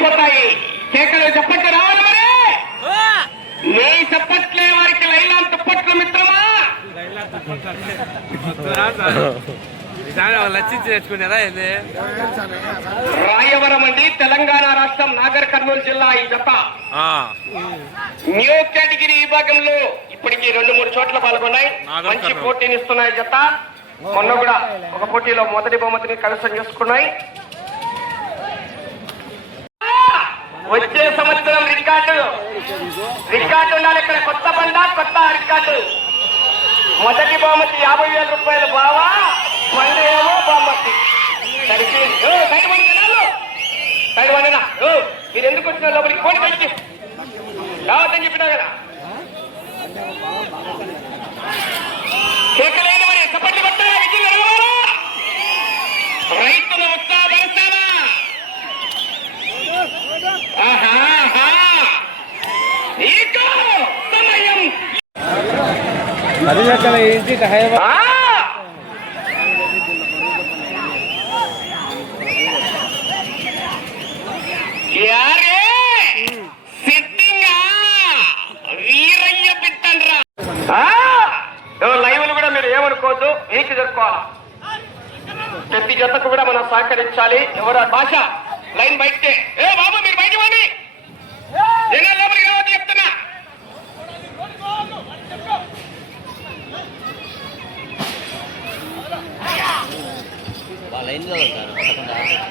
పగిలిపోతాయి కేకలు చప్పట్లు రావాలి మరి. నీ చప్పట్లే వారికి లైలాం తుప్పట్లు మిత్రమా? రాయవరం అండి తెలంగాణ రాష్ట్రం నాగర్ కర్నూలు జిల్లా ఈ జత. న్యూ కేటగిరీ విభాగంలో ఇప్పటికి రెండు మూడు చోట్ల పాల్గొన్నాయి. మంచి. పోటీనిస్తున్నాయి జత. మొన్న కూడా ఒక పోటీలో మొదటి బహుమతిని కైవసం చేసుకున్నాయి. వచ్చే సంవత్సరం రికార్డు. రికార్డు ఉండాలి ఇక్కడ. కొత్త బండ కొత్త రికార్డు. మొదటి బహుమతి యాభై వేల రూపాయల బావా. పండు ఏమో బహుమతి సరిపోయింది మీరు ఎందుకు వచ్చిన లోపలికి పోటీ బయటికి. రావద్దని చెప్పినా కదా? కేకలేని మరి చప్పట్లు కొట్టాలా విజయం నిలవాలా అది లెక్కన ఏంటి! ఓ లైవ్లు కూడా మీరు ఏమనుకోవద్దు మీకు జరుపుకోవాలా? ప్రతి జతకు కూడా మనం సహకరించాలి. ఎవరు భాష? లైన్ బయటే ఏ బాబు మీరు బయట పోండి జనాల లోపలికి రావద్దు చెప్తున్నా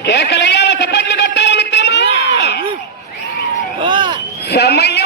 కేకలయ్యాల చప్పట్లు కట్టాలి మిత్రమా? సమయం